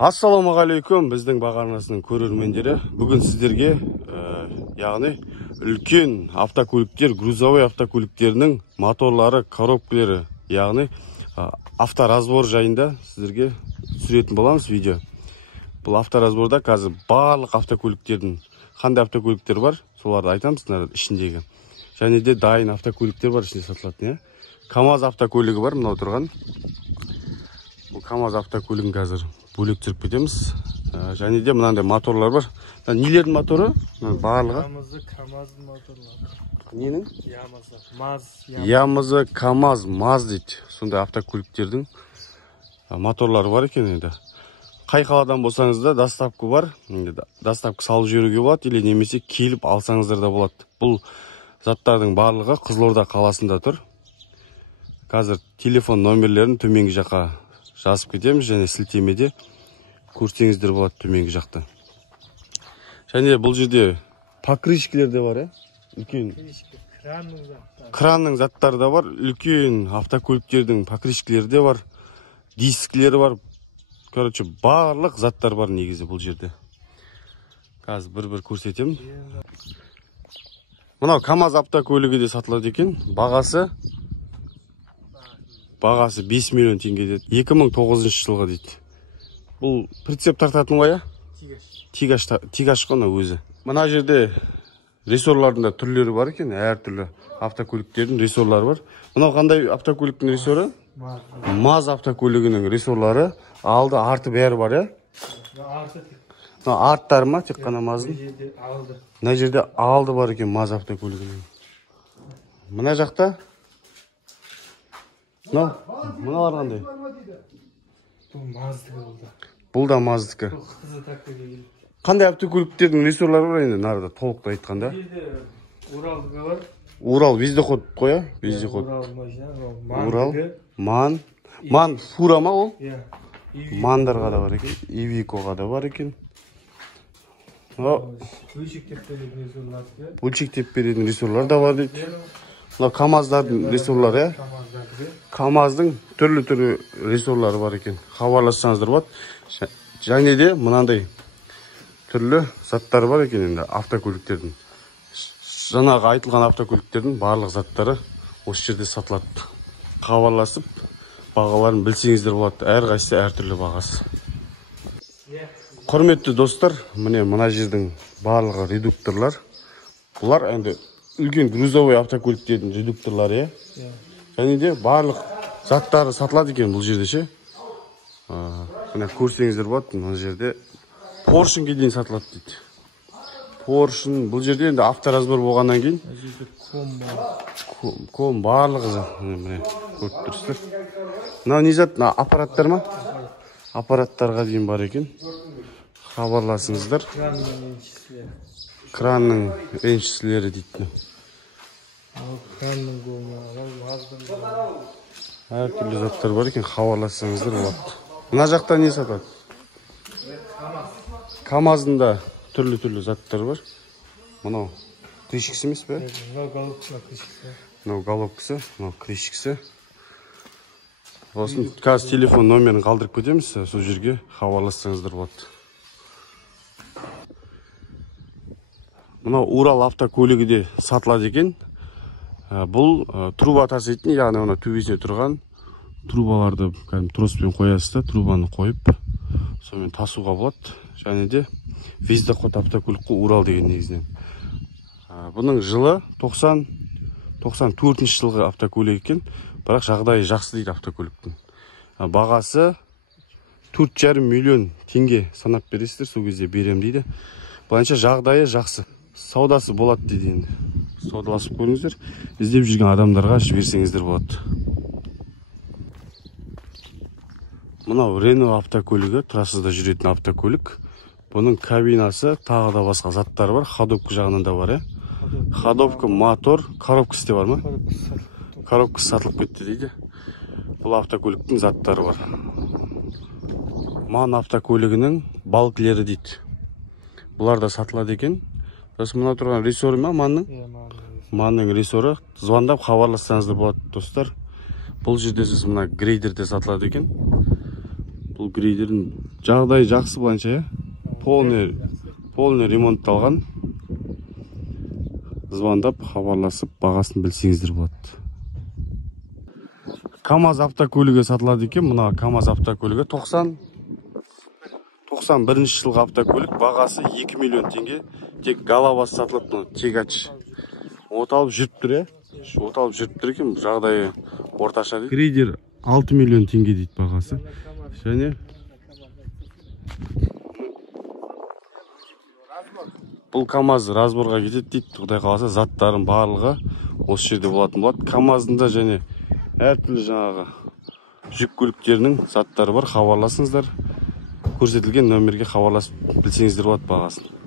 Ассалаумағалейкум, біздің баға арнасының көрермендері. Бүгін сіздерге, яғни үлкен автокөліктер, грузовой автокөліктерінің моторлары, коробкалары, яғни авторазбор жайында сіздерге түсіретін боламыз видео. Бұл авторазборда қазір барлық автокөліктердің қандай автокөліктер бар, соларды айтамыз ішіндегі. Және де дайын автокөліктер бар ішінде сатылатын. КамАЗ автокөлігі бар, мынау тұрған. Бұл КамАЗ автокөлігін қазір бөлек түсіріп кетеміз. Және де мынандай моторлар бар. Нелердің моторы? Барлығы. КамАЗ моторлары. Ненің? КамАЗ, КамАЗ, МАЗ дейді. Сондай автокөліктердің моторлары бар екен енді. Қай қаладан болсаңыз да доставка бар. Доставка салып жіберуге болады, или немесе келіп алсаңыздар да болады. Бұл заттардың барлығы Қызылорда қаласында тұр. Қазір телефон номерлерін төменгі жаққа жазып кетеміз, және сілтемеде көрсеңіздер болады төменгі жақта. Және бұл жерде покрышкалар да бар, үлкен кранның заттары да бар, үлкен автокөліктердің покрышкалары да бар, дисклері бар. Короче, барлық заттар бар негізі бұл жерде. Қазір бір-бір көрсетемін. Мынау КамАЗ автокөлігі де сатылады екен. Бағасы 5 миллион теңге деді. 2009 жылғы дейді. Бұл прицеп тартатын ғой, тигаш қана өзі. Мына жерде рессорлардың да түрлері бар екен, әртүрлі автокөліктердің рессорлары бар. Мынау қандай автокөліктің рессоры? МАЗ автокөлігінің рессорлары алды, арты бәрі бар, арттары ма, тек қана МАЗдың? Мына жерде алды бар екен МАЗ автокөлігінің. Мына жақта? Мыналар қандай? Бұл да МАЗдікі. Қандай автокөліктердің рессорлары бар енді нарада толықтай айтқанда? Уралдікі бар. Урал вездеход қоя? Вездеход. Урал, ман, фура ма ол? Мандарға да бар екен, Ивикоға да бар екен. Бөлшектеп беретін рессорлар да бар дейді. КамАЗдардың рессорлары, КамАЗдың түрлі рессорлары бар екен. Хабарлассаңыздар болады. Және де мынандай түрлі заттары бар екен енді автокөліктердің. Жаңағы айтылған автокөліктердің барлық заттары осы жерде сатылады. Хабарласып, бағаларын білсеңіздер болады. Әрқайсысы әртүрлі бағасы. Құрметті достар, мына жердің барлығы редукторлар. Бұлар енді үлкен грузовой автокөліктердің редукторлары, және де барлық заттары сатылады екен бұл жерде ше. Мына көрсеңіздер болады, мына жерде Поршенге дейін сатылады дейді. Поршен, бұл жерде енді авторазбор болғаннан кейін ком барлығы көріп тұрсыздар. Мынау не зат, аппараттар ма? Аппараттарға дейін бар екен. Хабарласыңыздар. Кранның еншісілері дейді. Әртүрлі заттар бар екен, хабарлассаңыздар болады. Мына жақта не сатады? КамАЗдың да түрлі заттар бар. Мынау крышкасы емес пе? Мынау головкасы, мынау крышкасы. Қазір телефон номерін қалдырып кетеміз, сол жерге хабарлассаңыздар болады. Мынау Урал автокөлігі де сатылады екен. Бұл труба таситын, яғни оны төбесіне тұрған трубаларды троспен қоясыз да, трубаны қойып, сонымен тасуға болады. Және де вездеход автокөлік қой, Урал деген негізінен. Бұның жылы 94 жылғы автокөлік екен, бірақ жағдайы жақсы дейді автокөліктің. Бағасы 4,5 миллион теңге санап бересіздер, сол кезде берем дейді. Бұлайынша жағдайы жақсы. Саудасы болады дейді енді. Саудаласып көріңіздер, іздеп жүрген адамдарға жіберсеңіздер болады. Мынау Рено автокөлігі, трассада жүретін автокөлік. Бұның кабинасы, тағы да басқа заттары бар. Ходовка жағынан да бар, Ходовка, мотор, коробкасы да бар ма? Коробкасы сатылып кетті дейді. Бұл автокөліктің заттары бар. Ман автокөлігінің балкілері дейді. Бұлар да сатылады екен. Мына тұрған рессоры ма, манның? Манның рессоры. Звондап хабарлассаңыздар болады, достар. Бұл жерде сіз мына грейдерде сатылады екен. Бұл грейдердің жағдайы жақсы былайынша, иә? Полный ремонтталған. Звондап, хабарласып, бағасын білсеңіздер болады. КамАЗ автокөлігі сатылады екен. Мына КамАЗ автокөлігі 91 жылғы автокөлік, бағасы 2 миллион теңге. Тек галабасы сатылады, тегач. Оталып жүріп тұр, е? Оталып жүріп тұр екен, жағдайы орташа дейді. Грейдер 6 миллион теңге дейді бағасы. Және бұл КамАЗ разборға кетеді дейді. Құдай қаласа заттарын барлығы осы жерде болатын болады. КамАЗдың да және әртүрлі жаңағы жүк көліктерінің заттары бар. Хабарласыңыздар. Көрсетілген нөмерге хабарласып білсеңіздер болады бағасын.